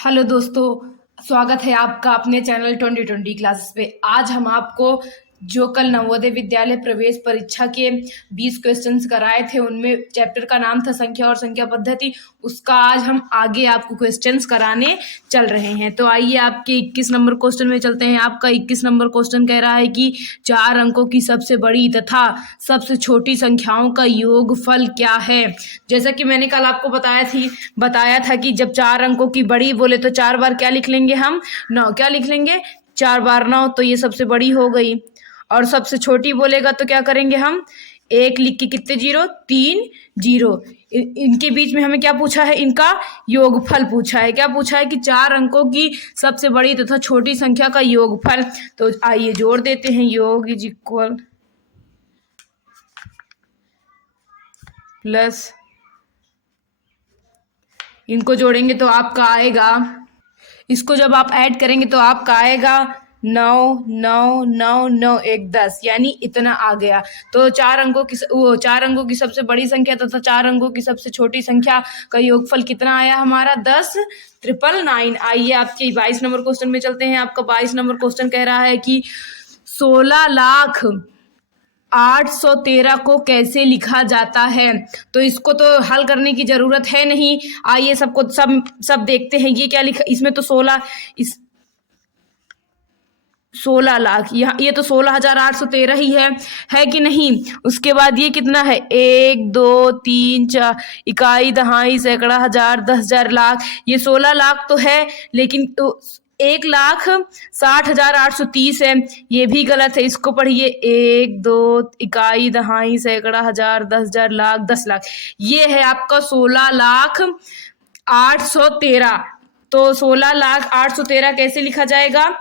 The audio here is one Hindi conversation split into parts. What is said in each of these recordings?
हेलो दोस्तों, स्वागत है आपका अपने चैनल 2020 क्लासेस पे। आज हम आपको जो कल नवोदय विद्यालय प्रवेश परीक्षा के 20 क्वेश्चंस कराए थे, उनमें चैप्टर का नाम था संख्या और संख्या पद्धति। उसका आज हम आगे आपको क्वेश्चंस कराने चल रहे हैं। तो आइए आपके 21 नंबर क्वेश्चन में चलते हैं। आपका 21 नंबर क्वेश्चन कह रहा है कि 4 अंकों की सबसे बड़ी तथा सबसे छोटी संख्याओं का योगफल क्या है। जैसा कि मैंने कल आपको बताया था कि जब 4 अंकों की बड़ी बोले तो 4 बार क्या लिख लेंगे हम, 9। क्या लिख लेंगे, 4 बार 9, तो ये सबसे बड़ी हो गई। और सबसे छोटी बोलेगा तो क्या करेंगे हम, 1 लिख के कितने जीरो, 3 जीरो। इनके बीच में हमें क्या पूछा है, इनका योगफल पूछा है। क्या पूछा है कि 4 अंकों की सबसे बड़ी तथा छोटी संख्या का योगफल। तो आइए जोड़ देते हैं, योग इज इक्वल प्लस, इनको जोड़ेंगे तो आपका आएगा, इसको जब आप ऐड करेंगे तो आपका आएगा 9 9 9 9 1 10, यानी इतना आ गया। तो 4 अंकों की सबसे बड़ी संख्या तथा 4 अंकों की सबसे छोटी संख्या का योगफल कितना आया हमारा, 10,999। आइए आपके 22 नंबर क्वेश्चन में चलते हैं। आपका 22 नंबर क्वेश्चन कह रहा है कि 16,0813 को कैसे लिखा जाता है। तो इसको तो हल करने की जरूरत है नहीं। आइए सब देखते हैं ये क्या लिखा। इसमें तो 16 लाख, यहाँ ये तो 16,813 ही है कि नहीं। उसके बाद ये कितना है, 1 2 3 4, इकाई दहाई सैकड़ा हजार 10,000 लाख। ये 16 लाख तो है, लेकिन तो 1,60,830 है, ये भी गलत है। इसको पढ़िए, 1 2 इकाई दहाई सैकड़ा हजार 10,000 लाख 10 लाख। ये है आपका 16,0813। तो 16,0813 कैसे लिखा जाएगा।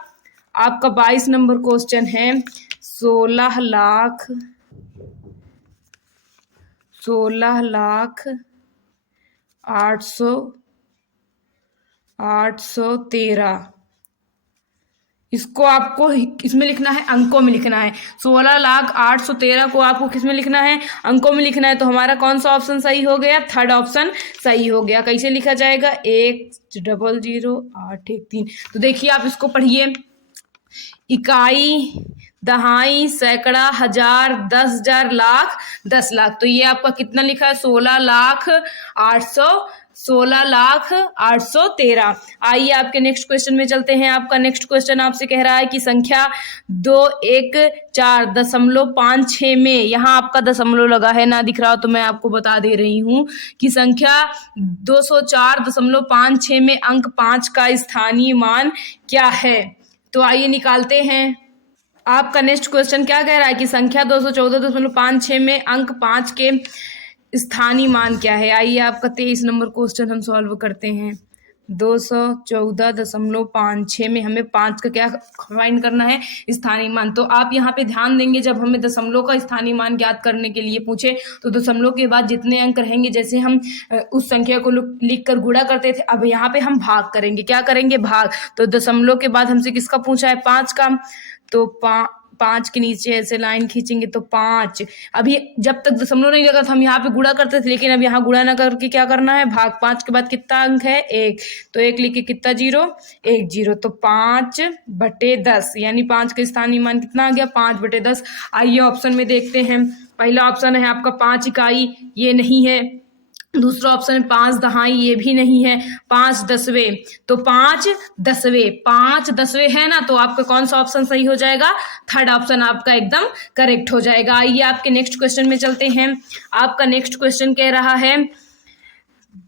आपका 22 नंबर क्वेश्चन है, 16,0813। इसको आपको इसमें लिखना है, अंकों में लिखना है। 16,0813 को आपको किसमें लिखना है, अंकों में लिखना है। तो हमारा कौन सा ऑप्शन सही हो गया, थर्ड ऑप्शन सही हो गया। कैसे लिखा जाएगा, 1,0,0,813। तो देखिए आप इसको पढ़िए, इकाई दहाई सैकड़ा हजार 10,000 लाख 10 लाख। तो ये आपका कितना लिखा है, 16,0813। आइए आपके नेक्स्ट क्वेश्चन में चलते हैं। आपका नेक्स्ट क्वेश्चन आपसे कह रहा है कि संख्या 214.56 में, यहाँ आपका दशमलव लगा है, ना दिख रहा हो तो मैं आपको बता दे रही हूँ कि संख्या 204.56 में अंक 5 का स्थानीय मान क्या है। तो आइए निकालते हैं। आपका नेक्स्ट क्वेश्चन क्या कह रहा है कि संख्या 214.56 में अंक 5 के स्थानीय मान क्या है। आइए आपका 23 नंबर क्वेश्चन हम सॉल्व करते हैं। 214.56 में हमें 5 का क्या फाइंड करना है, स्थानीय मान। तो आप यहाँ पे ध्यान देंगे, जब हमें दशमलव का स्थानीय मान ज्ञात करने के लिए पूछे तो दशमलव के बाद जितने अंक रहेंगे, जैसे हम उस संख्या को लिख कर गुणा करते थे, अब यहाँ पे हम भाग करेंगे। क्या करेंगे, भाग। तो दशमलव के बाद हमसे किसका पूछा है, 5 का। तो 5 के नीचे ऐसे लाइन खींचेंगे तो 5। अभी जब तक दशमलव नहीं लगा था हम यहाँ पे गुणा करते थे, लेकिन अब यहाँ गुणा ना करके क्या करना है, भाग। 5 के बाद कितना अंक है, 1। तो 1 लिख के कितना जीरो, 1 जीरो। तो 5/10, यानी 5 का स्थानीय मान कितना आ गया, 5/10। आइए ऑप्शन में देखते हैं। पहला ऑप्शन है आपका 5 इकाई, ये नहीं है। दूसरा ऑप्शन है 5 दहाई, ये भी नहीं है। 5 दसवें, तो 5 दसवें है ना। तो आपका कौन सा ऑप्शन सही हो जाएगा, थर्ड ऑप्शन आपका एकदम करेक्ट हो जाएगा। आइए आपके नेक्स्ट क्वेश्चन में चलते हैं। आपका नेक्स्ट क्वेश्चन कह रहा है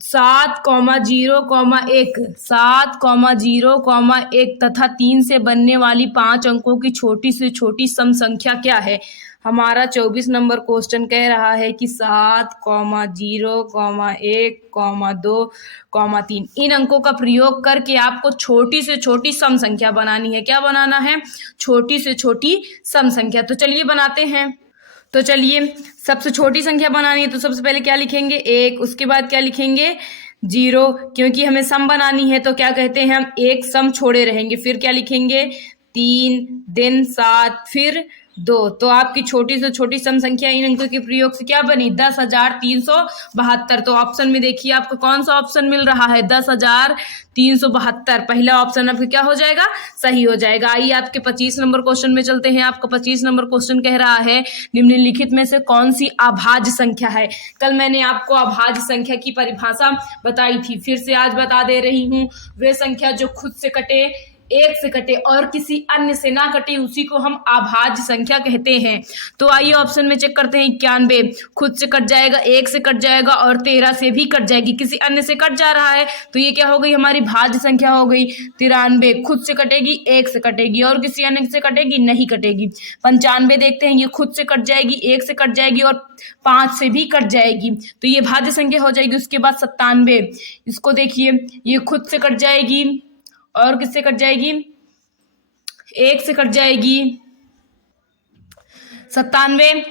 7,0,1 तथा 3 से बनने वाली 5 अंकों की छोटी से छोटी सम संख्या क्या है। हमारा 24 नंबर क्वेश्चन कह रहा है कि 7,0,1,2,3 इन अंकों का प्रयोग करके आपको छोटी से छोटी सम संख्या बनानी है। क्या बनाना है, छोटी से छोटी सम संख्या। तो चलिए बनाते हैं। तो चलिए, सबसे छोटी संख्या बनानी है तो सबसे पहले क्या लिखेंगे, 1। उसके बाद क्या लिखेंगे, 0, क्योंकि हमें सम बनानी है। तो क्या कहते हैं, हम एक सम छोड़े रहेंगे। फिर क्या लिखेंगे, 3 दिन 7, फिर 2। तो आपकी छोटी से छोटी सम संख्या इन अंकों के प्रयोग से क्या बनी? 10,372। तो ऑप्शन में देखिए आपको कौन सा ऑप्शन मिल रहा है? 10,372। पहला ऑप्शन आपका क्या हो जाएगा? सही हो जाएगा। आइए आपके 25 नंबर क्वेश्चन में चलते हैं। आपका 25 नंबर क्वेश्चन कह रहा है निम्नलिखित में से कौन सी अभाज्य संख्या है? कल मैंने आपको अभाज्य संख्या की परिभाषा बताई थी, फिर से आज बता दे रही हूँ। वे संख्या जो खुद से कटे, एक से कटे और किसी अन्य से ना कटे, उसी को हम अभाज्य संख्या कहते हैं। तो आइए ऑप्शन में चेक करते हैं। 91 खुद से कट जाएगा, एक से कट जाएगा और 13 से भी कट जाएगी, किसी अन्य से कट जा रहा है तो ये क्या हो गई? हमारी भाज्य संख्या हो गई। 93 खुद से कटेगी, एक से कटेगी और किसी अन्य से कटेगी, नहीं कटेगी। 95 देखते हैं, ये खुद से कट जाएगी, एक से कट जाएगी और 5 से भी कट जाएगी, तो ये भाज्य संख्या हो जाएगी। उसके बाद 97, इसको देखिए, ये खुद से कट जाएगी और किससे कट जाएगी? एक से कट जाएगी। 97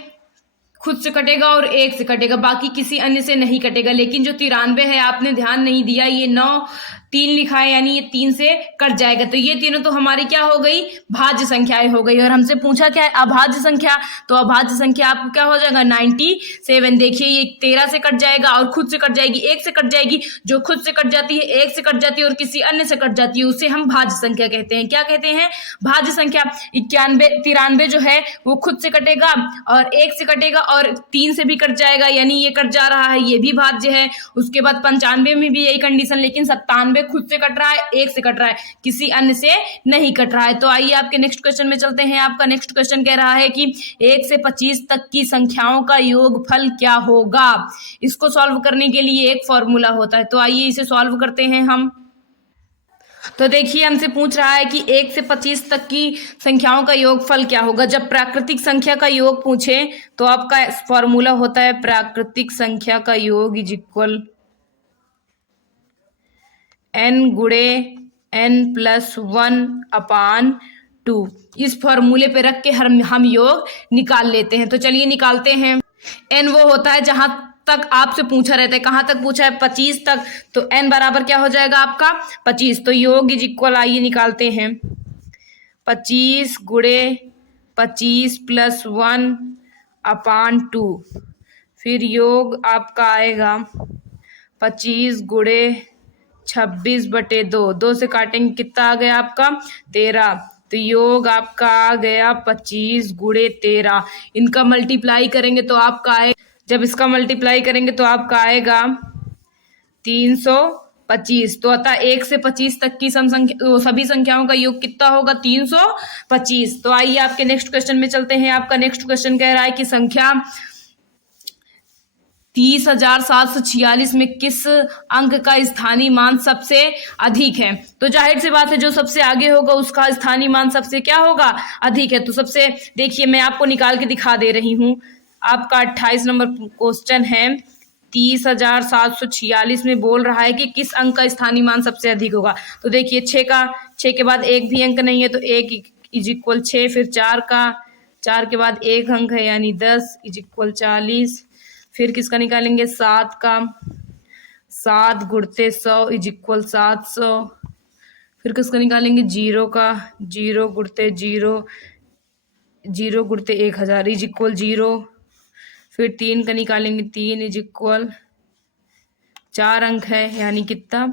खुद से कटेगा और एक से कटेगा, बाकी किसी अन्य से नहीं कटेगा। लेकिन जो 93 है, आपने ध्यान नहीं दिया, ये 9 3 लिखा है, यानी ये 3 से कट जाएगा। तो ये तीनों तो हमारी क्या हो गई? भाज्य संख्याएं हो गई। और हमसे पूछा क्या है? अभाज्य संख्या। तो अभाज्य संख्या आपको क्या हो जाएगा? 97। देखिए ये 13 से कट जाएगा और खुद से कट जाएगी, एक से कट जाएगी। जो खुद से कट जाती है, एक से कट जाती है और किसी अन्य से कट जाती है, उसे हम भाज्य संख्या कहते हैं। क्या कहते हैं? भाज्य संख्या। 93 जो है वो खुद से कटेगा और एक से कटेगा और 3 से भी कट जाएगा, यानी ये कट जा रहा है, ये भी भाज्य है। उसके बाद 95 में भी यही कंडीशन, लेकिन 97 खुद से कट रहा है, एक से कट रहा है, किसी अन्य से नहीं कट रहा है। तो आइए आपके नेक्स्ट क्वेश्चन में चलते हैं। आपका नेक्स्ट क्वेश्चन कह रहा है कि 1 से 25 तक की संख्याओं का योगफल क्या होगा? इसको सॉल्व करने के लिए एक फॉर्मूला होता है, तो आइए इसे सॉल्व करते हैं हम। तो देखिए हमसे पूछ रहा है कि 1 से 25 तक की संख्याओं का योगफल क्या होगा। जब प्राकृतिक संख्या का योग पूछे तो आपका फॉर्मूला होता है प्राकृतिक संख्या का योग इज इक्वल n गुणे n+1/2। इस फॉर्मूले पे रख के हम योग निकाल लेते हैं। तो चलिए निकालते हैं। n वो होता है जहां तक आपसे पूछा रहता है। कहां तक पूछा है? 25 तक। तो n बराबर क्या हो जाएगा आपका? 25। तो योग इज इक्वल, आइए निकालते हैं, 25 गुणे 25 + 1/2। फिर योग आपका आएगा 25 गुणे 26/2। 2 से काटेंगे, कितना आ गया आपका? 13। तो योग आपका आ गया 25 गुणे 13। इनका मल्टीप्लाई करेंगे तो आपका आए, जब इसका मल्टीप्लाई करेंगे तो आपका आएगा 325। तो अतः 1 से 25 तक की सभी संख्याओं का योग कितना होगा? 325। तो आइए आपके नेक्स्ट क्वेश्चन में चलते हैं। आपका नेक्स्ट क्वेश्चन कह रहा है कि संख्या 30,746 में किस अंक का स्थानीय मान सबसे अधिक है? तो जाहिर सी बात है, जो सबसे आगे होगा उसका स्थानीय मान सबसे क्या होगा? अधिक है। तो सबसे देखिए, मैं आपको निकाल के दिखा दे रही हूँ। आपका 28 नंबर क्वेश्चन है, 30,746 में बोल रहा है कि किस अंक का स्थानीय मान सबसे अधिक होगा। तो देखिए 6 के बाद एक भी अंक नहीं है, तो 1 इज इक्वल 6। फिर 4 के बाद एक अंक है, यानी 10 इज इक्वल 40। फिर किसका निकालेंगे? 7 का, 7 गुणते 100 इज इक्वल 700। फिर किसका निकालेंगे? 0 का, 0 गुणते 0, 0 गुणते 1000 इज इक्वल 0। फिर 3 का निकालेंगे, 3 इज इक्वल 4 अंक है, यानी कितना?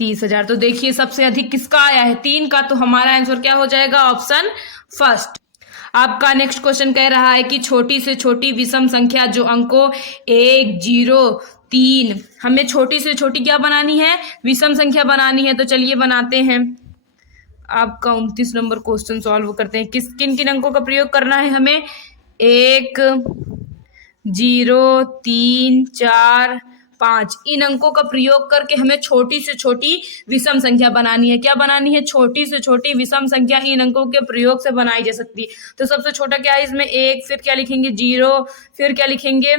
30,000। तो देखिए सबसे अधिक किसका आया है? 3 का। तो हमारा आंसर क्या हो जाएगा? Option first. आपका नेक्स्ट क्वेश्चन कह रहा है कि छोटी से छोटी विषम संख्या जो अंकों 1, 0, 3, हमें छोटी से छोटी क्या बनानी है? विषम संख्या बनानी है। तो चलिए बनाते हैं। आपका 29 नंबर क्वेश्चन सॉल्व करते हैं। किन किन अंकों का प्रयोग करना है हमें? 1, 0, 3, 4, 5। इन अंकों का प्रयोग करके हमें छोटी से छोटी विषम संख्या बनानी है। क्या बनानी है? छोटी से छोटी विषम संख्या इन अंकों के प्रयोग से बनाई जा सकती है। तो सबसे छोटा क्या है इसमें? 1। फिर क्या लिखेंगे? 0। फिर क्या लिखेंगे?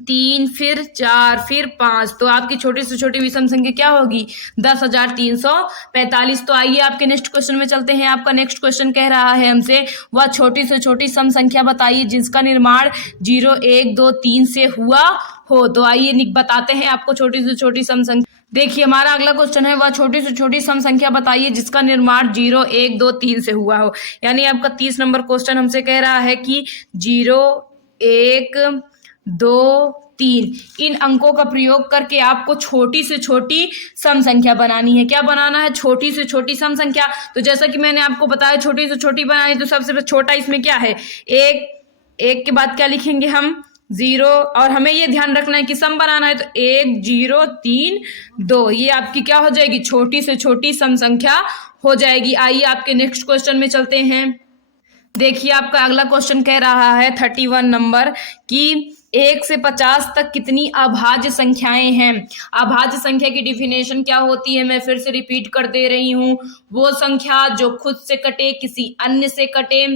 3, फिर 4, फिर 5। तो आपकी छोटी से छोटी विषम संख्या क्या होगी? 10,345। तो आइए आपके नेक्स्ट क्वेश्चन में चलते हैं। आपका नेक्स्ट क्वेश्चन कह रहा है हमसे, वह छोटी से छोटी सम संख्या बताइए जिसका निर्माण 0, 1, 2, 3 से हुआ हो। तो आइए बताते हैं आपको छोटी से छोटी सम संख्या। देखिए हमारा अगला क्वेश्चन है, वह छोटी से छोटी सम संख्या बताइए जिसका निर्माण 0 1 2 3 से हुआ हो। यानी आपका 30 नंबर क्वेश्चन हमसे कह रहा है कि 0 1 2 3 इन अंकों का प्रयोग करके आपको छोटी से छोटी सम संख्या बनानी है। क्या बनाना है? छोटी से छोटी सम संख्या। तो जैसा कि मैंने आपको बताया छोटी से छोटी बनानी, तो सबसे छोटा इसमें क्या है? एक। एक के बाद क्या लिखेंगे हम? 0। और हमें ये ध्यान रखना है कि सम बनाना है, तो 1 0 3 2 ये आपकी क्या हो जाएगी? छोटी से छोटी सम संख्या हो जाएगी। आइए आपके नेक्स्ट क्वेश्चन में चलते हैं। देखिए आपका अगला क्वेश्चन कह रहा है 31 नंबर कि 1 से 50 तक कितनी अभाज्य संख्याएं हैं। अभाज्य संख्या की डिफिनेशन क्या होती है, मैं फिर से रिपीट कर दे रही हूँ। वो संख्या जो खुद से कटे, किसी अन्य से कटे,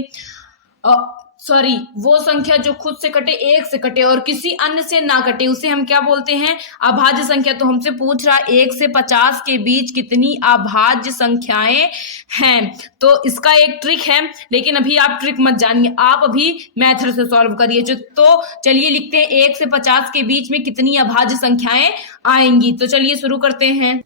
वो संख्या जो खुद से कटे, एक से कटे और किसी अन्य से ना कटे, उसे हम क्या बोलते हैं? अभाज्य संख्या। तो हमसे पूछ रहा है 1 से 50 के बीच कितनी अभाज्य संख्याएं हैं। तो इसका एक ट्रिक है, लेकिन अभी आप ट्रिक मत जानिए, आप अभी मेथड से सॉल्व करिए। तो चलिए लिखते हैं 1 से 50 के बीच में कितनी अभाज्य संख्याएं आएंगी। तो चलिए शुरू करते हैं।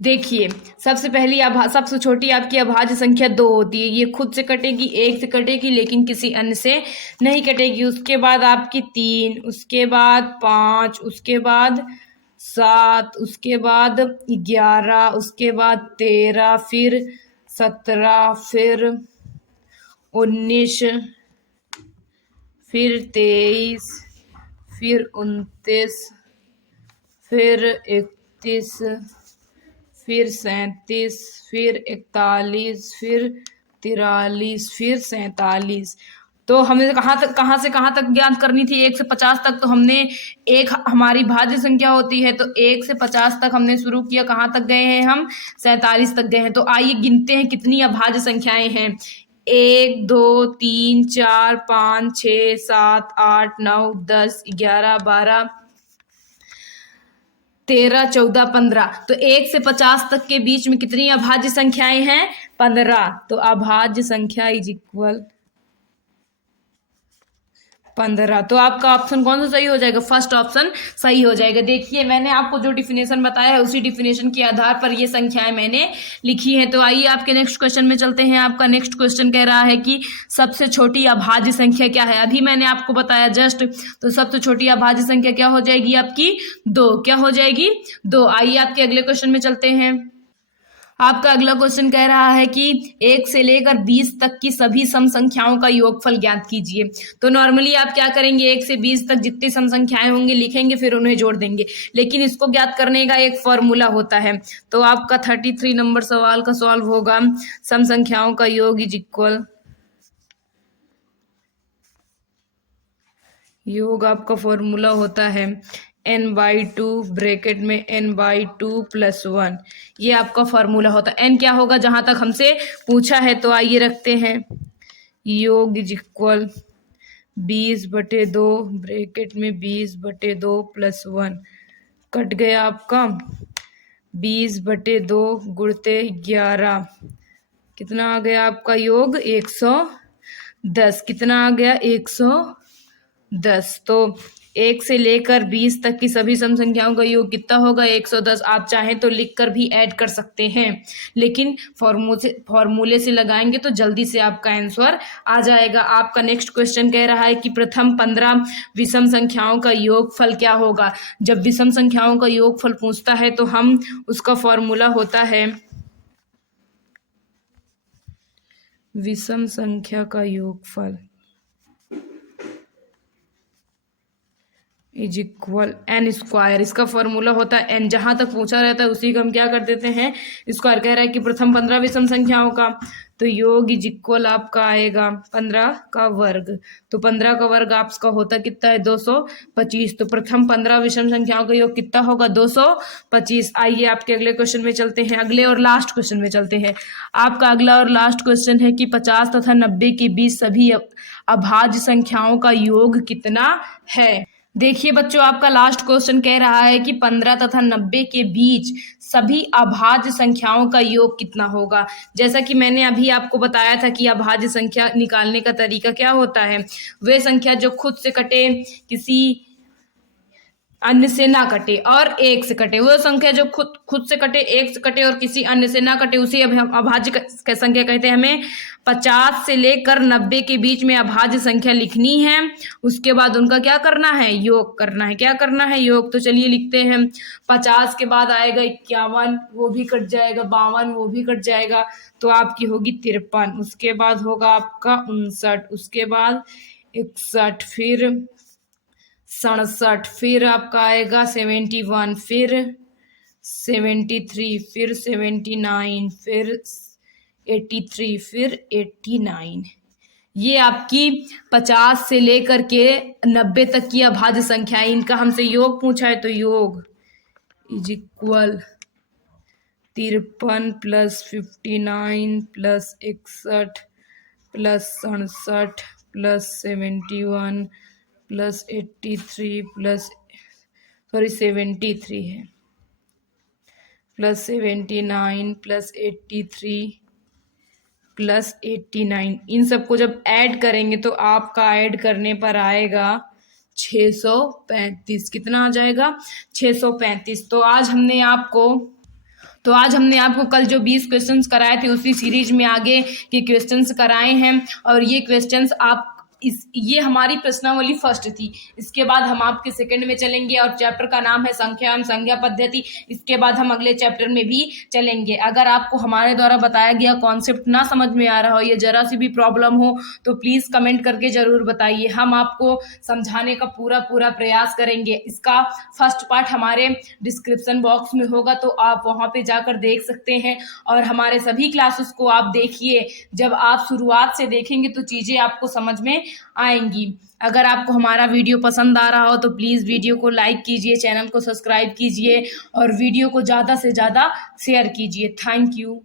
देखिए सबसे पहली सबसे छोटी आपकी अभाज्य संख्या 2 होती है। ये खुद से कटेगी, एक से कटेगी, लेकिन किसी अन्य से नहीं कटेगी। उसके बाद आपकी 3, उसके बाद 5, उसके बाद 7, उसके बाद 11, उसके बाद 13, फिर 17, फिर 19, फिर 23, फिर 29, फिर 31, फिर 37, फिर 41, फिर 43, फिर 47। तो हमें कहाँ से कहाँ तक ज्ञात करनी थी? 1 से 50 तक। तो हमने एक हमारी भाज्य संख्या होती है, तो 1 से 50 तक हमने शुरू किया। कहाँ तक गए हैं हम? 47 तक गए हैं। तो आइए गिनते हैं कितनी अभाज्य संख्याएं हैं। 1 2 3 4 5 6 7 8 9 10 11 12 13 14 15। तो 1 से 50 तक के बीच में कितनी अभाज्य संख्याएं हैं? 15। तो अभाज्य संख्या इज इक्वल 15। तो आपका ऑप्शन कौन सा सही हो जाएगा? फर्स्ट ऑप्शन सही हो जाएगा। देखिए मैंने आपको जो डिफिनेशन बताया है, उसी डिफिनेशन के आधार पर ये संख्याएं मैंने लिखी हैं। तो आइए आपके नेक्स्ट क्वेश्चन में चलते हैं। आपका नेक्स्ट क्वेश्चन कह रहा है कि सबसे छोटी अभाज्य संख्या क्या है। अभी मैंने आपको बताया जस्ट। तो सबसे छोटी अभाज्य संख्या क्या हो जाएगी आपकी? 2। क्या हो जाएगी? 2। आइए आपके अगले क्वेश्चन में चलते हैं। आपका अगला क्वेश्चन कह रहा है कि 1 से लेकर 20 तक की सभी सम संख्याओं का योगफल ज्ञात कीजिए। तो नॉर्मली आप क्या करेंगे? 1 से 20 तक जितनी सम संख्याएं होंगी लिखेंगे, फिर उन्हें जोड़ देंगे। लेकिन इसको ज्ञात करने का एक फॉर्मूला होता है। तो आपका 33 नंबर सवाल का सॉल्व होगा, सम संख्याओं का योग इज इक्वल, योग आपका फॉर्मूला होता है n/2 ब्रैकेट में n/2 + 1। ये आपका फॉर्मूला होता है। n क्या होगा जहां तक हमसे पूछा है। तो आइए रखते हैं, योग इज इक्वल 20/2 ब्रैकेट में 20/2 + 1। कट गया आपका 20/2 गुणते 11। कितना आ गया आपका योग? 110। कितना आ गया? 110। तो 1 से लेकर 20 तक की सभी सम संख्याओं का योग कितना होगा? 110। आप चाहें तो लिखकर भी ऐड कर सकते हैं, लेकिन फॉर्मूले से लगाएंगे तो जल्दी से आपका आंसर आ जाएगा। आपका नेक्स्ट क्वेश्चन कह रहा है कि प्रथम 15 विषम संख्याओं का योगफल क्या होगा। जब विषम संख्याओं का योगफल पूछता है तो हम उसका फॉर्मूला होता है, विषम संख्या का योगफल इज इक्वल n²। इसका फॉर्मूला होता है n। जहां तक पूछा रहता है उसी को हम क्या कर देते हैं? स्क्वायर। कह रहा है कि प्रथम 15 विषम संख्याओं का, तो योग इज इक्वल आपका आएगा 15 का वर्ग। तो 15 का वर्ग आपका होता कितना है? 225। तो प्रथम 15 विषम संख्याओं का योग कितना होगा? 225। आइए आपके अगले क्वेश्चन में चलते हैं, अगले और लास्ट क्वेश्चन में चलते हैं। आपका अगला और लास्ट क्वेश्चन है कि 50 तथा 90 के बीच सभी अभाज्य संख्याओं का योग कितना है। देखिए बच्चों, आपका लास्ट क्वेश्चन कह रहा है कि 15 तथा 90 के बीच सभी अभाज्य संख्याओं का योग कितना होगा। जैसा कि मैंने अभी आपको बताया था कि अभाज्य संख्या निकालने का तरीका क्या होता है। वे संख्या जो खुद से कटे, किसी अन्य से ना कटे और एक से कटे, वो संख्या जो खुद खुद से कटे, एक से कटे और किसी अन्य से ना कटे, उसे अब हम अभाज्य संख्या कहते हैं। हमें 50 से लेकर 90 के बीच में अभाज्य संख्या लिखनी है। उसके बाद उनका क्या करना है, योग करना है। क्या करना है, योग। तो चलिए लिखते हैं। 50 के बाद आएगा 51, वो भी कट जाएगा। 52, वो भी कट जाएगा। तो आपकी होगी 53। उसके बाद होगा आपका 59, उसके बाद 61, फिर 67, फिर आपका आएगा 71, फिर 73, फिर 79, फिर 83, फिर 89। ये आपकी 50 से लेकर के 90 तक की अभाज्य संख्या है। इनका हमसे योग पूछा है, तो योग is equal 53 plus 59 plus 61 plus 67 plus 71 plus 83 plus 73 है, प्लस 79 प्लस 83 प्लस 89। इन सबको जब ऐड करेंगे तो आपका ऐड करने पर आएगा 635। कितना आ जाएगा, 635। तो आज हमने आपको कल जो 20 क्वेश्चंस कराए थे उसी सीरीज में आगे के क्वेश्चंस कराए हैं। और ये क्वेश्चंस आप ये हमारी प्रश्नावली फर्स्ट थी। इसके बाद हम आपके सेकंड में चलेंगे और चैप्टर का नाम है संख्या एवं संज्ञा पद्धति। इसके बाद हम अगले चैप्टर में भी चलेंगे। अगर आपको हमारे द्वारा बताया गया कॉन्सेप्ट ना समझ में आ रहा हो या जरा सी भी प्रॉब्लम हो तो प्लीज़ कमेंट करके ज़रूर बताइए। हम आपको समझाने का पूरा प्रयास करेंगे। इसका फर्स्ट पार्ट हमारे डिस्क्रिप्शन बॉक्स में होगा, तो आप वहाँ पे जाकर देख सकते हैं। और हमारे सभी क्लासेस को आप देखिए। जब आप शुरुआत से देखेंगे तो चीज़ें आपको समझ में आएंगी। अगर आपको हमारा वीडियो पसंद आ रहा हो तो प्लीज़ वीडियो को लाइक कीजिए, चैनल को सब्सक्राइब कीजिए और वीडियो को ज़्यादा से ज़्यादा शेयर कीजिए। Thank you.